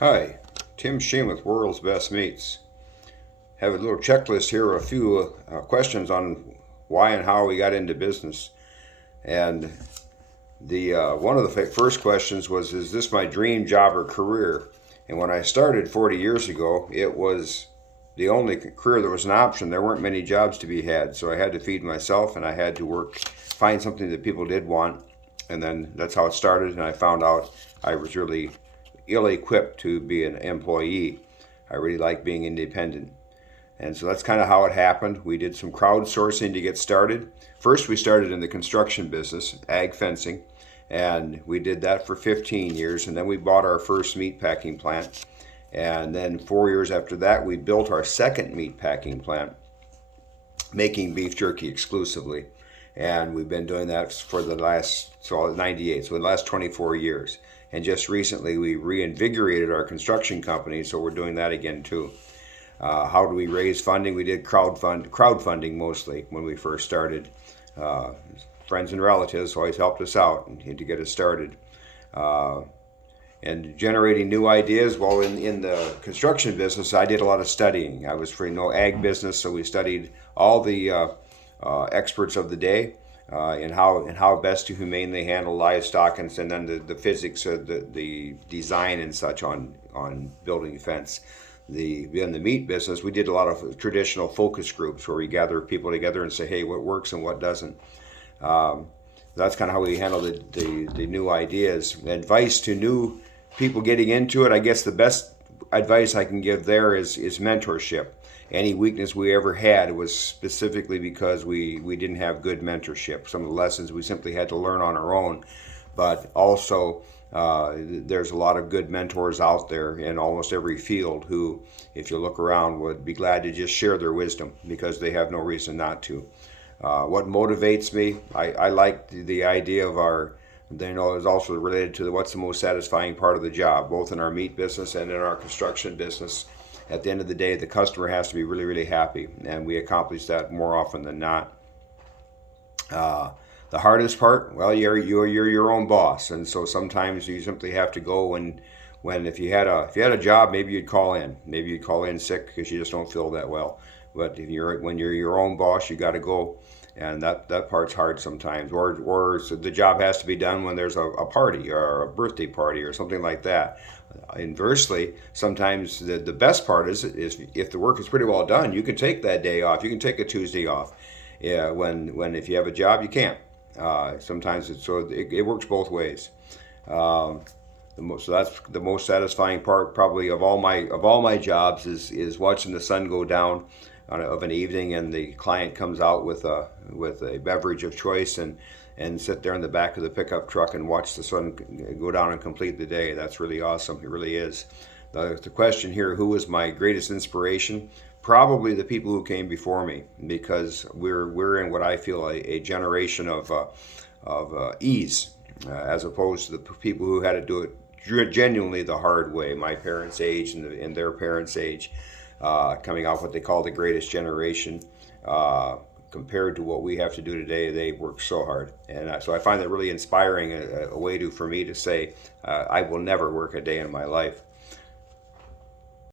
Hi, Tim Sheen with World's Best Meats. Have a little checklist here, a few questions on why and how we got into business. And the one of the first questions was, "Is this my dream job or career?" And when I started 40 years ago, it was the only career that was an option. There weren't many jobs to be had, so I had to feed myself, and I had to find something that people did want, and then that's how it started. And I found out I was really ill-equipped to be an employee. I really like being independent. And so that's kind of how it happened. We did some crowdsourcing to get started. First, we started in the construction business, ag fencing, and we did that for 15 years. And then we bought our first meat packing plant. And then 4 years after that, we built our second meat packing plant, making beef jerky exclusively. And we've been doing that for the last, so 98, so the last 24 years. And just recently, we reinvigorated our construction company, so we're doing that again too. How do we raise funding? We did crowdfunding mostly when we first started. Uh, Friends and relatives always helped us out to get us started. Uh, and generating new ideas. Well, in the construction business, I did a lot of studying. I was for ag business, so we studied all the experts of the day and how best to humanely handle livestock, and then the physics of the design and such on building fence. In the meat business, we did a lot of traditional focus groups where we gather people together and say, hey, what works and what doesn't. Um, that's kind of how we handle the new ideas. Advice to new people getting into it, I guess the best advice I can give there is mentorship. Any weakness we ever had was specifically because we didn't have good mentorship. Some of the lessons we simply had to learn on our own, but also there's a lot of good mentors out there in almost every field who, if you look around, would be glad to just share their wisdom because they have no reason not to. What motivates me? I like the idea of is also related to what's the most satisfying part of the job, both in our meat business and in our construction business. At the end of the day, the customer has to be really, really happy, and we accomplish that more often than not. Uh, the hardest part, well, you're your own boss, and so sometimes you simply have to go when if you had a job, maybe you'd call in sick because you just don't feel that well. But when you're your own boss, you got to go, and that part's hard sometimes. Or so the job has to be done when there's a party or a birthday party or something like that. Inversely, sometimes the best part is if the work is pretty well done, you can take that day off. You can take a Tuesday off. Yeah, when if you have a job, you can't. Sometimes it works both ways. Um, so that's the most satisfying part probably of all my jobs is watching the sun go down of an evening, and the client comes out with a beverage of choice and sit there in the back of the pickup truck and watch the sun go down and complete the day. That's really awesome. It really is. The question here: who was my greatest inspiration? Probably the people who came before me, because we're in what I feel a generation of ease, as opposed to the people who had to do it genuinely the hard way. My parents' age and their parents' age, coming out what they call the greatest generation. Compared to what we have to do today, they work so hard, and so I find that really inspiring. A way for me to say, I will never work a day in my life.